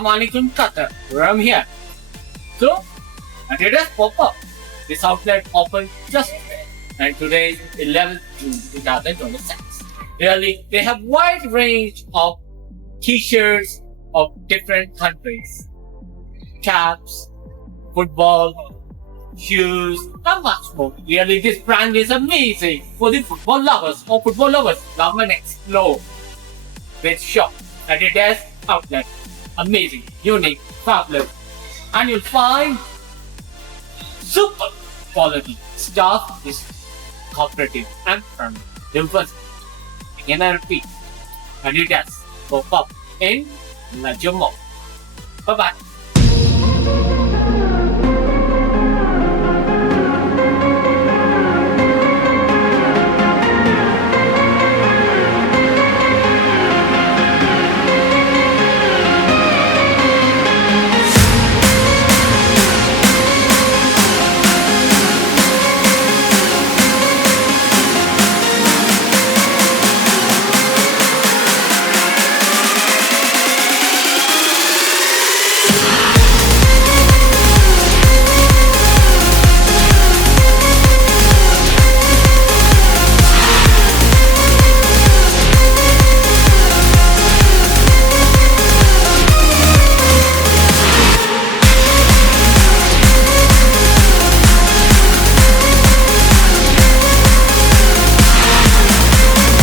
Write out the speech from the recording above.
Assalamualaikum Qatar, where I'm here. So, Adidas Pop Up. This outlet opened just today, and today is 11th June 2026. Really, they have wide range of t-shirts of different countries, caps, football, shoes, and much more. Really, this brand is amazing for the football lovers or football lovers. Come and explore this shop, Adidas outlet. Amazing, unique, fabulous, and you'll find super quality. Staff is cooperative and friendly. Again, I repeat, Adidas Pop Up in Villaggio Mall. Bye bye.